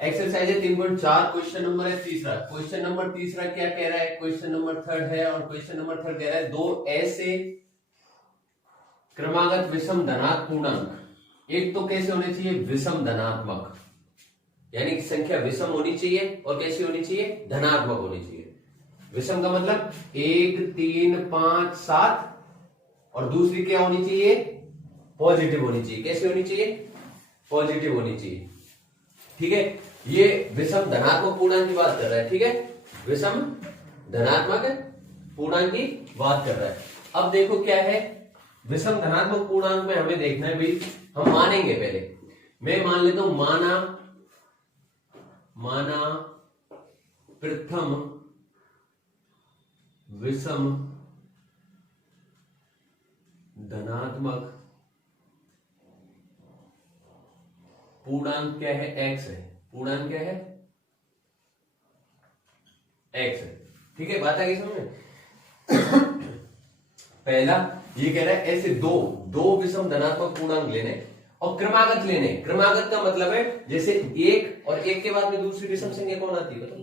Exercise है 3.4, question number है तीसरा। क्वेश्चन नंबर तीसरा क्या कह रहा है, क्वेश्चन नंबर थर्ड है, और क्वेश्चन नंबर थर्ड कह रहा है दो ऐसे क्रमागत विषम धनात्मक पूर्णांक, एक तो कैसे होने चाहिए, विषम धनात्मक, यानी कि संख्या विषम होनी चाहिए, और कैसी होनी चाहिए, धनात्मक होनी चाहिए। विषम का मतलब 1, 3, 5, 7, और दूसरी क्या होनी चाहिए, पॉजिटिव होनी चाहिए। कैसी होनी चाहिए, पॉजिटिव होनी चाहिए। ठीक है, ये विषम धनात्मक पूर्णांक की बात कर रहा है। ठीक है, विषम धनात्मक पूर्णांक की बात कर रहा है। अब देखो क्या है, विषम धनात्मक पूर्णांक में हमें देखना है भाई, हम मानेंगे पहले, मैं मान लेता हूं माना प्रथम विषम धनात्मक पूर्णांक क्या है, x है। पूर्णांक क्या है, x है। ठीक है, बात आ गई समझ में। पहला ये कह रहा है ऐसे दो विषम धनात्मक पूर्णांक लेने और क्रमागत लेने। क्रमागत का मतलब है जैसे एक और एक के बाद में दूसरी विषम संख्या कौन आती है, बताओ,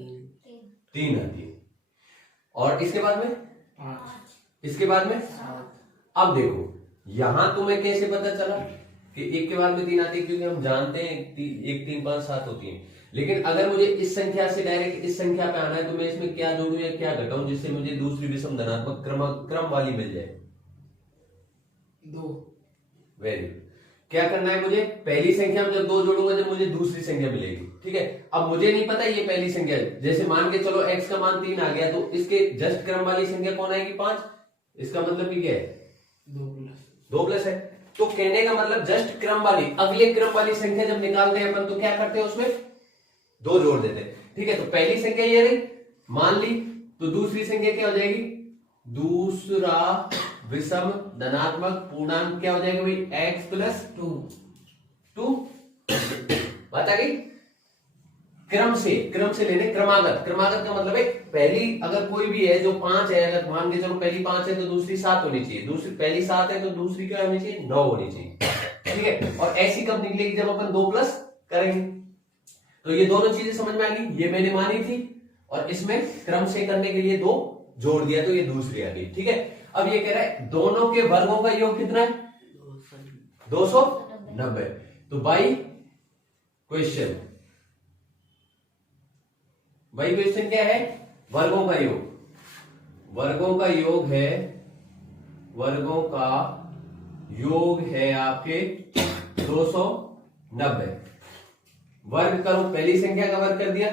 3 आती है, और इसके बाद में 5, इसके बाद में 7। अब देखो यहां तुम्हें कैसे पता चला कि एक के बाद में 3 आती है, क्योंकि हम जानते हैं 1, 3, 5, 7 होती है। लेकिन अगर मुझे इस संख्या से डायरेक्ट इस संख्या पे आना है तो मैं इसमें क्या जोड़ू या क्या घटाऊं जिससे मुझे दूसरी विषम धनात्मक क्रम वाली मिल जाए, 2। Very good. क्या करना है मुझे, पहली संख्या में जब 2 जोड़ूंगा जब मुझे दूसरी संख्या मिलेगी। ठीक है, अब मुझे नहीं पता ये पहली संख्या है, जैसे मान के चलो x का मान 3 आ गया, तो इसके जस्ट क्रम वाली संख्या कौन आएगी, 5। इसका मतलब क्या है, 2 प्लस है। तो कहने का मतलब जस्ट क्रम वाली, अगले क्रम वाली संख्या जब निकालते हैं अपन तो क्या करते हैं, उसमें 2 जोड़ देते हैं। ठीक है, तो पहली संख्या ये रही, मान ली, तो दूसरी संख्या क्या हो जाएगी, दूसरा विषम धनात्मक पूर्णांक क्या हो जाएगा भाई, x प्लस 2। बात आ गई। क्रम से लेने क्रमागत का मतलब है पहली अगर कोई भी है जो 5 है, अगर मान के चलो पहली 5 है तो दूसरी 7 होनी चाहिए, दूसरी पहली 7 है तो दूसरी क्या होनी चाहिए, 9 होनी चाहिए। ठीक है, और ऐसी कब निकलेगी, जब अपन 2 प्लस करेंगे। तो ये दोनों चीजें समझ में आ गई, ये मैंने मानी थी, और इसमें क्रम से करने के लिए 2 जोड़ दिया तो ये दूसरी आ गई। ठीक है, अब ये कह रहा है दोनों के वर्गों का योग कितना है, 290। तो बाई क्वेश्चन क्या है, वर्गों का योग। योग है आपके 290। वर्ग करो, पहली संख्या का वर्ग कर दिया।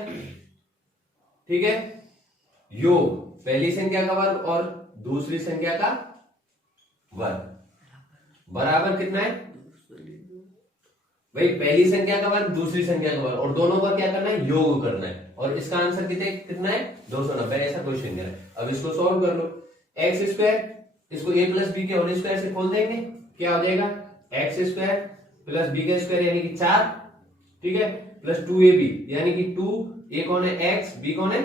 ठीक है, योग पहली संख्या का वर्ग और दूसरी संख्या का वर्ग बराबर कितना है भाई, पहली संख्या का वर्ग दूसरी संख्या का वर्ग, और दोनों का क्या करना है, योग करना है। और इसका आंसर कितना है, 290। ऐसा क्वेश्चन है। अब इसको सॉल्व कर लो, एक्स स्क्वायर, इसको a प्लस बी के होल स्क्वायर से खोल देंगे, क्या हो जाएगा, एक्स स्क्वायर प्लस बी का स्क्वायर यानी कि 4, ठीक है, प्लस 2ab यानी कि 2, a कौन है x, b कौन है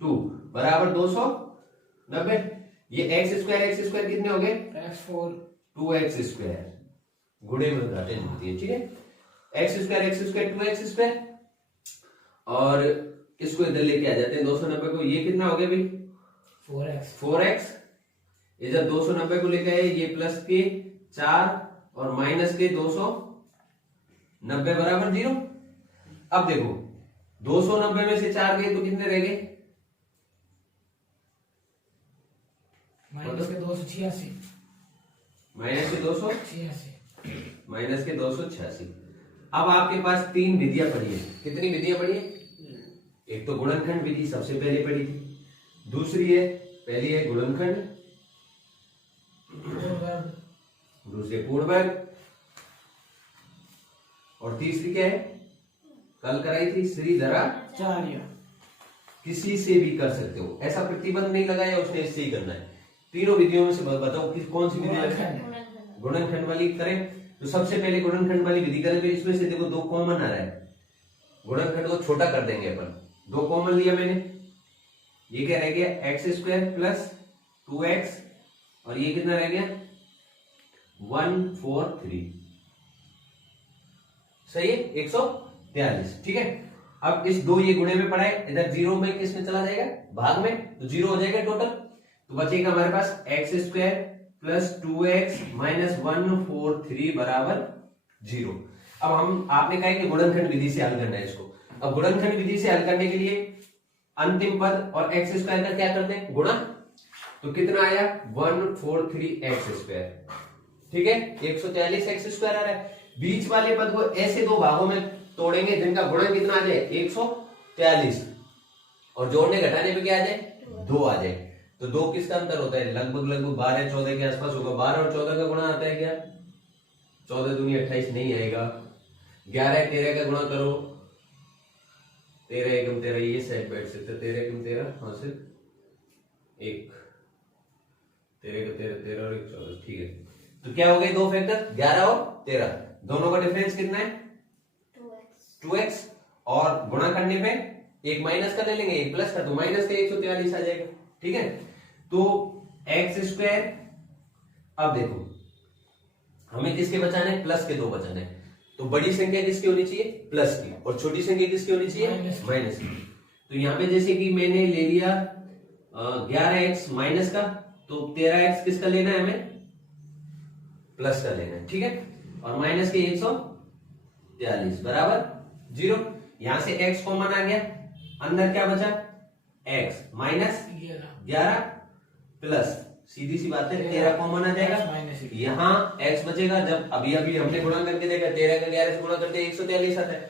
2, बराबर 290। ये एक्स स्क्वायर कितने हो गए, 2x स्क्वायर, गुणे में घटाते हैं। ठीक है, एक्स स्क्वायर 2x स्क्वायर, और इसको इधर लेके आ जाते हैं 290 को। ये कितना हो गया भाई, 4x। इधर 290 को लेके आए, ये प्लस के 4 और माइनस के 290 बराबर 0। अब देखो 290 में से 4 गए तो कितने रह गए, माइनस के 286। अब आपके पास 3 विधियां पढ़ी है। कितनी विधियां पढ़ी है, एक तो गुणनखंड विधि सबसे पहले पढ़ी थी, दूसरी है, पहली है गुणनखंड, दूसरी पूर्णवर्ग, और तीसरी क्या है, कल कराई थी श्रीधराचार्य। किसी से भी कर सकते हो, ऐसा प्रतिबंध नहीं लगाया उसने, इससे ही करना है। तीनों विधियों में से बताओ कि कौन सी विधि गुणनखंड वाली करें। तो सबसे पहले गुणनखंड वाली विधि करें, तो इसमें से देखो 2 कॉमन आ रहा है, गुणनखंड को छोटा कर देंगे अपन। 2 कॉमन लिया मैंने, ये क्या रह गया, एक्स स्क्वायर प्लस 2x, और ये कितना रह गया 143, सही है, 143। ठीक है, अब इस दो ये गुणे में पड़ा है, इधर जीरो में किस में चला जाएगा, भाग में, तो जीरो हो जाएगा टोटल। तो बचेगा हमारे पास x square plus 2x minus 143 बराबर 0। अब हम आपने कहा कि गुणनखंड विधि से हल करना है इसको। अब गुणनखंड विधि से हल करने के लिए अंतिम पद और एक्स स्क्वायर का क्या करते हैं, गुणा। तो कितना आया 143 एक्स स्क्वायर, ठीक है, 143 एक्स स्क्वायर आ रहा है। बीच वाले पद को ऐसे दो भागों में तोड़ेंगे जिनका गुणन कितना आ जाए 143, और जोड़ने घटाने पे क्या आ जाए 2 आ जाए। तो 2 किसका अंतर होता है, लगभग 12-14 के आसपास होगा। 12 और 14 का गुणा आता है क्या, 14 दूनी 28 नहीं आएगा। 11-13 का गुणा करो, 13 एकम 13, ये साइड बैठ सकते, 13 एकम 13, हाँ सिर्फ 1, 13 का 13, 13 और 1 14, ठीक है। तो क्या हो गए दो फैक्टर 11 और 13, दोनों का डिफरेंस कितना है 2x, और गुणा करने पे एक माइनस का ले लेंगे, एक प्लस का, तो माइनस का 143 आ जाएगा, ठीक है। तो एक्स स्क्वायर, अब देखो हमें किसके बचाना है, प्लस के 2 बचाना है। तो बड़ी संख्या किसकी होनी चाहिए, प्लस की, और छोटी संख्या किसकी होनी चाहिए, माइनस की। तो यहाँ पे जैसे कि मैंने ले लिया 11x माइनस का, तो 13x किसका लेना है, हमें प्लस का लेना है, ठीक है। और माइनस के 143 बराबर 0। यहां से x कॉमन आ गया, अंदर क्या बचा x माइनस 11 प्लस, सीधी सी बात है 13 कॉमन आ जाएगा, यहाँ x बचेगा। जब अभी अभी हमने गुणा करके देखा, 13 का 11 से गुणा करते 143 आता है,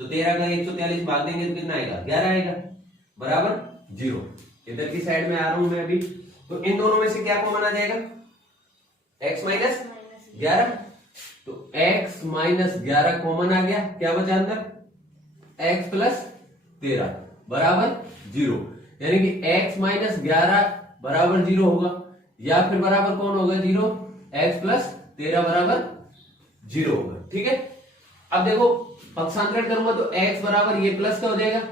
तो 13 का 143 भाग देंगे तो कितना आएगा 11 आएगा, बराबर 0। इधर की साइड में आ रहा हूं मैं अभी, तो इन दोनों में से क्या कॉमन आ जाएगा, x माइनस 11, तो x माइनस 11 कॉमन आ गया, क्या बचा अंदर x प्लस 13 बराबर 0। यानी कि x माइनस 11 बराबर 0 होगा, या फिर बराबर कौन होगा 0, x प्लस 13 बराबर 0 होगा, ठीक है। अब देखो पक्षांतरण करूंगा तो x बराबर ये प्लस का हो जाएगा,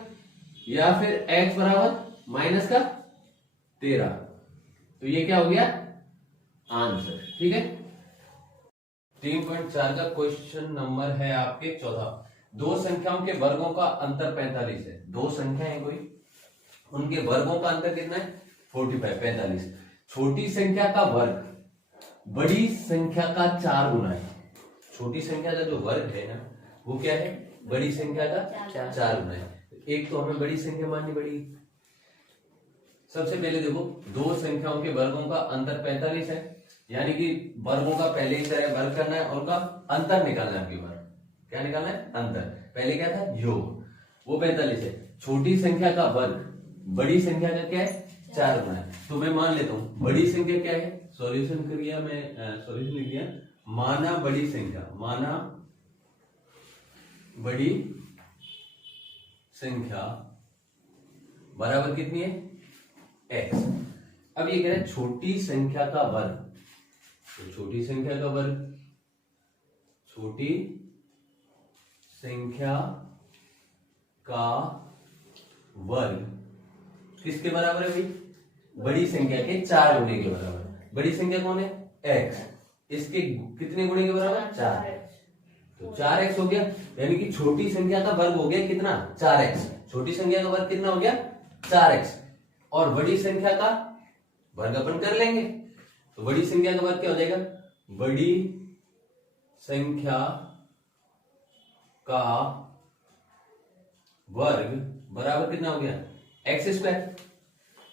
या फिर x बराबर माइनस का 13, तो ये क्या हो गया आंसर, ठीक है। 3.4 का क्वेश्चन नंबर है आपके 14। दो संख्याओं के वर्गों का अंतर 45 है। दो संख्या है कोई, उनके वर्गों का अंतर कितना है 45। छोटी संख्या का वर्ग बड़ी संख्या का 4 गुना है। छोटी संख्या का जो वर्ग है ना, वो क्या है, बड़ी संख्या का 4 गुना है। एक तो हमें बड़ी संख्या माननी पड़ेगी। सबसे पहले देखो, दो संख्याओं के वर्गों का अंतर 45 है, यानी कि वर्गों का पहले ही तरह वर्ग करना है और उनका अंतर निकालना है। आपकी बार क्या निकालना है, अंतर। पहले क्या था योग, वो 45 है। छोटी संख्या का वर्ग बड़ी संख्या का क्या है 4 गुना है। तो मैं मान लेता हूं बड़ी संख्या क्या है, सॉल्यूशन किया मैं, सॉल्यूशन लिख दिया, माना बड़ी संख्या, माना बड़ी संख्या बराबर कितनी है x। अब ये कह रहे हैं छोटी संख्या का वर्ग, तो छोटी संख्या का वर्ग, छोटी संख्या का वर्ग किसके बराबर है भाई, बड़ी संख्या के 4 गुने के बराबर। बड़ी संख्या कौन है x, इसके कितने गुणे के बराबर 4, तो 4x हो गया। यानी कि छोटी संख्या का वर्ग हो गया कितना 4x, छोटी संख्या का वर्ग कितना हो गया 4x, और बड़ी संख्या का वर्ग अपन कर लेंगे। तो बड़ी संख्या का वर्ग क्या हो जाएगा, बड़ी संख्या का वर्ग बराबर कितना हो गया एक्स स्क्वायर।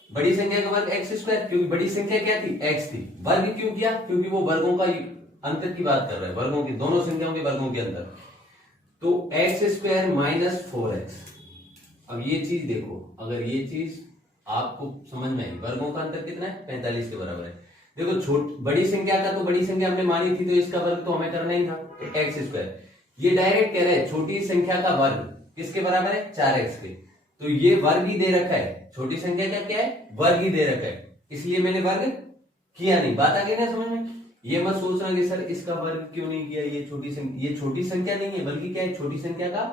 बड़ी संख्या का वर्ग एक्स स्क्वायर, क्योंकि बड़ी संख्या क्या थी एक्स थी। वर्ग क्यों किया, क्योंकि वो वर्गों का अंतर की बात कर रहा है, वर्गों की, दोनों संख्याओं के वर्गों के अंदर। तो एक्स स्क्वायर माइनस 4x। अब ये चीज देखो, अगर ये चीज आपको समझ में आई, वर्गों का अंतर कितना है 45 के बराबर है। देखो बड़ी संख्या का, तो बड़ी संख्या हमने मानी थी, तो इसका वर्ग तो हमें करना ही था, एक्स स्क्वायर। ये डायरेक्ट कह रहे हैं छोटी संख्या का वर्ग किसके बराबर है 4x के, तो ये वर्ग ही दे रखा है, छोटी संख्या का क्या है वर्ग ही दे रखा है, इसलिए मैंने वर्ग किया नहीं। बात आ गई ना समझ में। ये मत सोचना कि सर इसका वर्ग क्यों नहीं किया, ये छोटी संख्या नहीं है, बल्कि क्या है छोटी संख्या का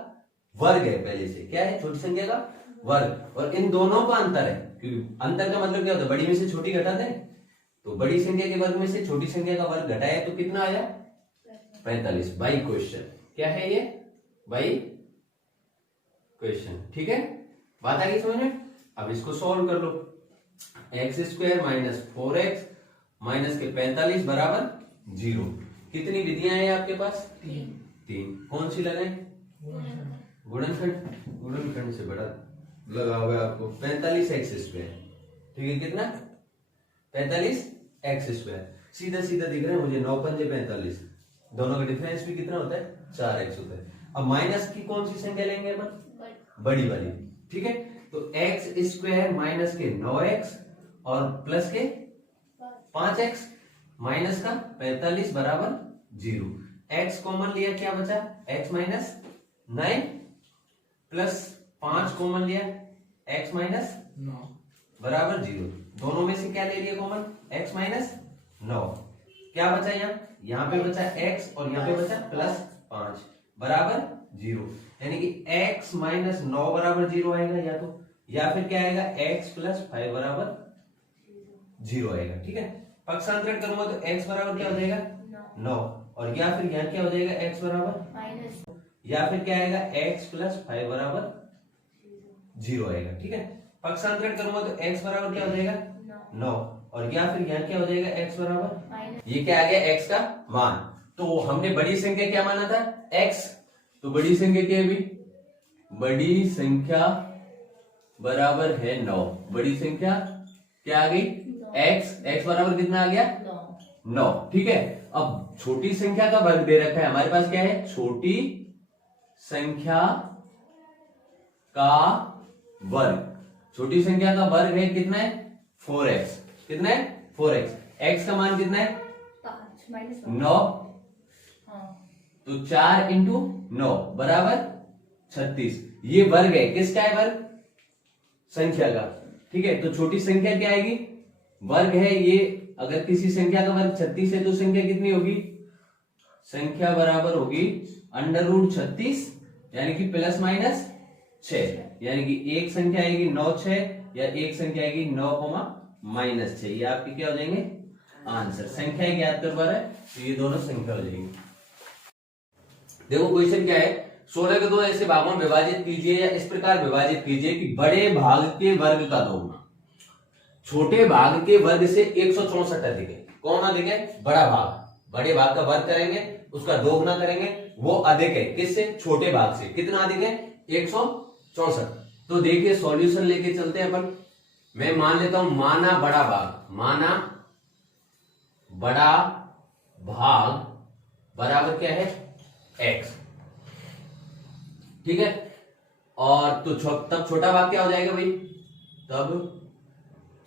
वर्ग है, पहले से क्या है छोटी संख्या का वर्ग, और इन दोनों का अंतर है। क्योंकि अंतर का मतलब क्या होता है, बड़ी में से छोटी घटा दें, तो बड़ी संख्या के वर्ग में से छोटी संख्या का वर्ग घटाया तो कितना आया 45 बाई क्वेश्चन। क्या है ये बाई क्वेश्चन। ठीक है, बात आ गई समझ में। अब इसको सॉल्व कर लो। X square minus 4x minus के 45 बराबर 0। कितनी विधियां हैं आपके पास? तीन। कौन सी लगाए? गुणनखंड। गुणनखंड से बड़ा लगा हुआ है आपको 45x स्क्वायर। ठीक है, कितना? 45x²। सीधा सीधा दिख रहा है मुझे, 9 पंजे 45। दोनों का डिफरेंस भी कितना होता है? 4x होता है। अब माइनस की कौन सी संख्या लेंगे अपन? बड़ी वाली। ठीक है, तो x² माइनस के 9x और प्लस के 5x माइनस का 45 बराबर 0। x कॉमन लिया, क्या बचा? x माइनस 9 प्लस 5 कॉमन लिया, x माइनस 9 बराबर 0। दोनों में से क्या ले लिया कॉमन? x minus 9। क्या बचा यहाँ पे बचा x और यहाँ पे बचा प्लस 5 बराबर 0। यानी कि x माइनस 9 बराबर 0 आएगा या तो, या फिर क्या आएगा? x प्लस 5 बराबर 0 आएगा। ठीक है, पक्षांतरण करूंगा तो x बराबर क्या हो जाएगा? 9। और या फिर यहाँ क्या हो जाएगा? x बराबर माइनस, या फिर क्या आएगा? x प्लस 5 बराबर 0 आएगा। ठीक है, पक्षांतरण करूंगा तो x बराबर क्या हो जाएगा? 9। और या फिर यहाँ क्या हो जाएगा? x बराबर, ये क्या आ गया? x का मान। तो हमने बड़ी संख्या क्या माना था? x। तो बड़ी संख्या क्या है अभी? बड़ी संख्या बराबर है 9। बड़ी संख्या क्या आ गई? x। x बराबर कितना आ गया? 9। ठीक है, अब छोटी संख्या का वर्ग दे रखा है हमारे पास। क्या है? छोटी संख्या का वर्ग। छोटी संख्या का वर्ग है कितना है? 4x। कितना है? 4x। x का मान कितना है? 9। तो 4 इंटू 9 बराबर 36। ये वर्ग है, किसका है वर्ग? संख्या का। ठीक है, तो छोटी संख्या क्या आएगी? वर्ग है ये। अगर किसी संख्या का वर्ग 36 है तो संख्या कितनी होगी? संख्या बराबर होगी √36, यानी कि प्लस माइनस 6। यानी कि एक संख्या आएगी 9 6, या एक संख्या आएगी 9 माइनस 6। ये आपकी क्या हो जाएंगे? आंसर। संख्या ज्ञात कर पा रहा है तो ये दोनों संख्या हो जाएगी। देखो क्वेश्चन क्या है, 16 को दो ऐसे भागों में विभाजित कीजिए या इस प्रकार विभाजित कीजिए कि बड़े भाग के वर्ग का दोगुना छोटे भाग के वर्ग से 164 अधिक है। कौन अधिक है? बड़ा भाग। बड़े भाग का वर्ग करेंगे, उसका दोगुना करेंगे, वो अधिक है किससे? छोटे भाग से। कितना अधिक है? 164। तो देखिए सॉल्यूशन लेके चलते हैं अपन। मैं मान लेता हूं माना बड़ा भाग, माना बड़ा भाग बराबर क्या है? x। ठीक है, और तो तब छोटा भाग क्या हो जाएगा भाई? तब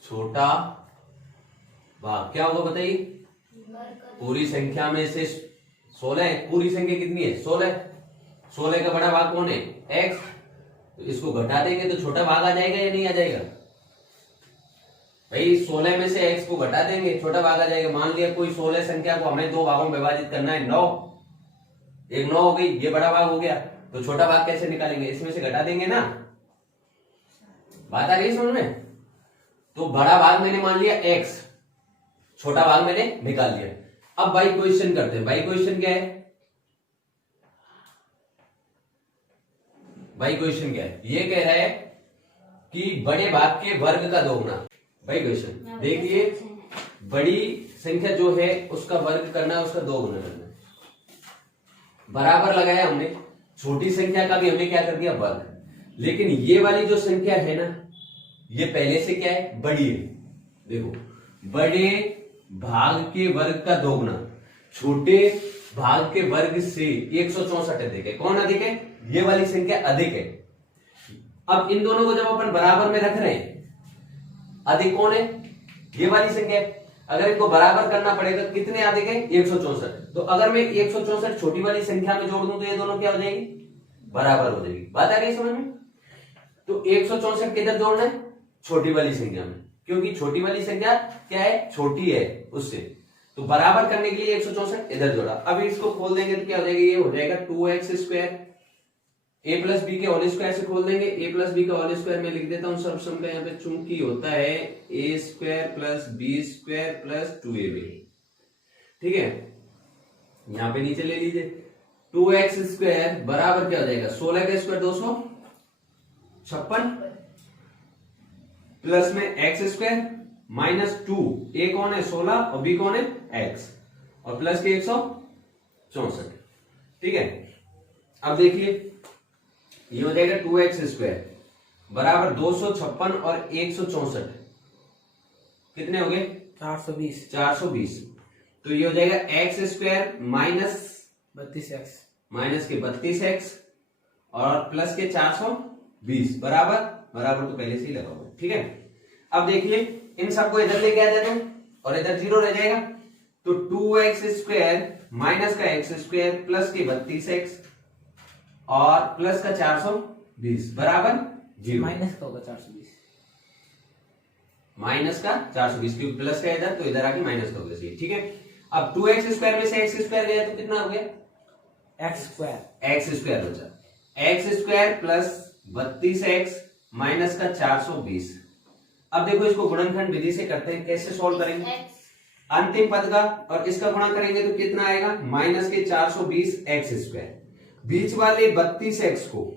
छोटा भाग क्या होगा बताइए? पूरी संख्या में से 16 है। पूरी संख्या कितनी है? 16। 16 का बड़ा भाग कौन है? x। तो इसको घटा देंगे तो छोटा भाग आ जाएगा या नहीं आ जाएगा भाई? 16 में से x को घटा देंगे, छोटा भाग आ जाएगा। मान लिया कोई 16 संख्या को हमें दो भागों में विभाजित करना है, 9। एक 9 हो गई, ये बड़ा भाग हो गया। तो छोटा भाग कैसे निकालेंगे? इसमें से घटा देंगे ना। बात आ गई समझ में? तो बड़ा भाग मैंने मान लिया x, छोटा भाग मैंने निकाल लिया। अब बाई क्वेश्चन करते हैं। बाई क्वेश्चन क्या है? बाई क्वेश्चन क्या है? ये कह रहा है कि बड़े भाग के वर्ग का दोगुना। बाई क्वेश्चन देखिए, बड़ी संख्या जो है उसका वर्ग करना है, उसका दोगुना करना है। बराबर लगाया हमने, छोटी संख्या का भी हमने क्या कर दिया? वर्ग। लेकिन ये वाली जो संख्या है ना, ये पहले से क्या है? बड़ी है। देखो, बड़े भाग के वर्ग का दोगुना छोटे भाग के वर्ग से 164 अधिक है। कौन अधिक है? ये वाली संख्या अधिक है। अब इन दोनों को जब अपन बराबर में रख रहे हैं, अधिक कौन है? ये वाली संख्या। अगर इनको बराबर करना पड़ेगा, कितने अधिक है? 164। तो अगर मैं 164 छोटी वाली संख्या में जोड़ दूं तो ये दोनों क्या हो जाएगी? बराबर हो जाएगी। बात आ गई समझ में? तो 164 किधर जोड़ना है? छोटी वाली संख्या में, क्योंकि छोटी वाली संख्या क्या है? छोटी है उससे। तो बराबर करने के लिए 164 इधर जोड़ा। अभी इसको खोल देंगे तो क्या हो जाएगा? ये हो जाएगा 2x²। a प्लस बी के होल स्क्वायर से खोल देंगे। a प्लस बी का होल स्क्वायर में लिख देता हूं सब सम का। यहाँ पे चूंकि होता है a² plus b² plus 2ab। ठीक है, यहां पे नीचे ले लीजिए 2x² बराबर क्या हो जाएगा? 16 का स्क्वायर 200, 56 प्लस में एक्स स्क्वायर माइनस 2, ए कौन है 16 और बी कौन है एक्स, और प्लस के 164। ठीक है, अब देखिए ये हो जाएगा 2x स्क्वायर बराबर 256 और 164 कितने हो गए 420। तो ये हो जाएगा x square minus 32x minus के 32x और प्लस के 420 बराबर बराबर तो पहले से ही लगा हुआ है। ठीक है, अब देखिए इन सबको इधर लेके आ जाते हैं और इधर 0 रह जाएगा, तो 2x स्क्वायर माइनस का एक्स स्क्वायर प्लस के 32x और प्लस का 420 बराबर 0। माइनस का होगा 420, माइनस का 420 क्योंकि प्लस का इधर तो इधर आके माइनस का होगा। ठीक है, अब 2x स्क्वायर में से एक्स स्क्वायर गया तो कितना हो गया एक्स स्क्वायर बचा, x square plus 32x minus का 420। अब देखो इसको गुणनखंड विधि से करते हैं, कैसे सॉल्व करेंगे, अंतिम पद का और इसका गुणा करेंगे तो कितना आएगा माइनस के 420 एक्स स्क्वायर, बीच वाले 32x को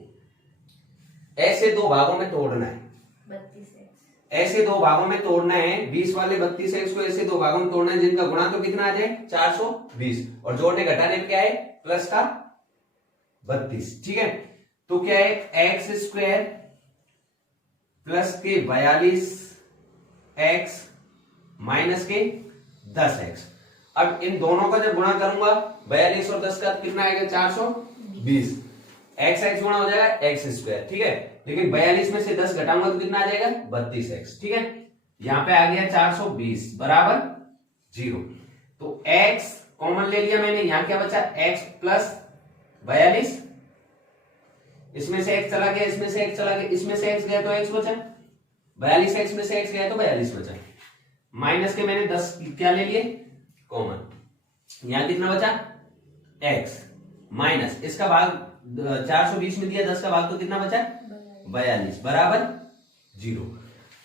ऐसे दो भागों में तोड़ना है, ऐसे दो भागों में तोड़ना है, 20 वाले 32x को ऐसे दो भागों में तोड़ना है जिनका गुणा तो कितना आ जाए 420 और जोड़ने घटाने में क्या है प्लस का 32। ठीक है, तो क्या है एक्स स्क्वायर प्लस के 42x माइनस के 10x। अब इन दोनों का जब गुणा करूंगा 42 और 10 का कितना आएगा 420, एक्स एक्स गुणा हो जाएगा एक्स स्क्वायर। ठीक है, लेकिन 42 में से 10 घटाऊंगा तो कितना आ जाएगा 32x। ठीक है, यहां पे आ गया 420 बराबर 0, तो x कॉमन ले लिया मैंने, यहां क्या बचा x प्लस 42, इसमें से x चला गया, इसमें से x चला गया, इसमें से x गया तो x बचा, 42x में से x गया तो 42 बचा, माइनस के मैंने 10 क्या ले लिए कॉमन, यहां कितना बचा x माइनस इसका भाग 420 में दिया 10 का भाग तो कितना बचा 42 बराबर 0।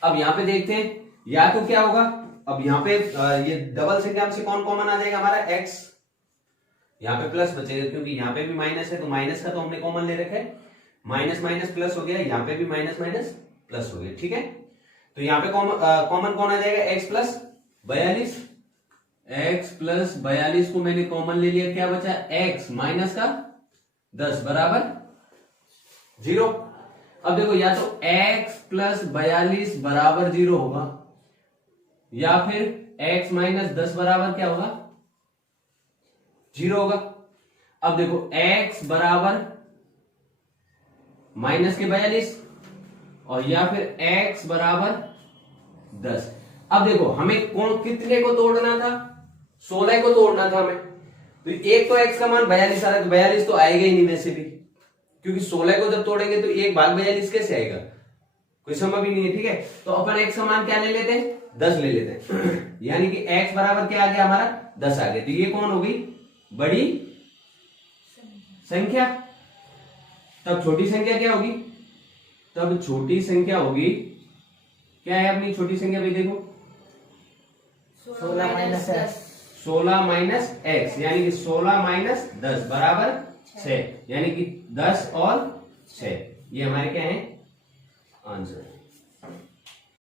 अब यहां पे देखते हैं या तो क्या होगा, अब यहां पे ये डबल संख्या से कौन कॉमन आ जाएगा हमारा x, यहां पे प्लस बचेगा क्योंकि यहां पे भी माइनस है तो माइनस का तो हमने कॉमन ले रखा है, माइनस माइनस प्लस हो गया, यहां पे भी माइनस माइनस प्लस हो गया। ठीक है, तो यहां पे कॉमन कौन आ जाएगा x प्लस 42, x प्लस 42 को मैंने कॉमन ले लिया, क्या बचा x माइनस का 10 बराबर 0। अब देखो या तो x प्लस 42 बराबर 0 होगा या फिर x माइनस 10 बराबर क्या होगा 0 होगा। अब देखो x बराबर माइनस के 42 और या फिर x बराबर 10। अब देखो हमें कौन कितने को तोड़ना था 16 को तोड़ना था हमें, तो एक तो x का मान 42 आ रहा है तो 42 तो आएगा ही नहीं में से भी, क्योंकि 16 को जब तोड़ेंगे तो 1 भाग 42 कैसे आएगा, कोई संभव ही नहीं है। ठीक है, तो अपन x का मान क्या ले लेते हैं 10 ले लेते हैं यानी कि x बराबर क्या आ गया हमारा 10 आ गया, तो ये कौन होगी बड़ी संख्या। तब छोटी संख्या क्या होगी, तब छोटी संख्या होगी क्या है अपनी छोटी संख्या भी देखो 16 माइनस x, 16 माइनस x यानी कि 16 माइनस 10 बराबर 6, यानी कि 10 और 6, ये हमारे क्या है आंसर।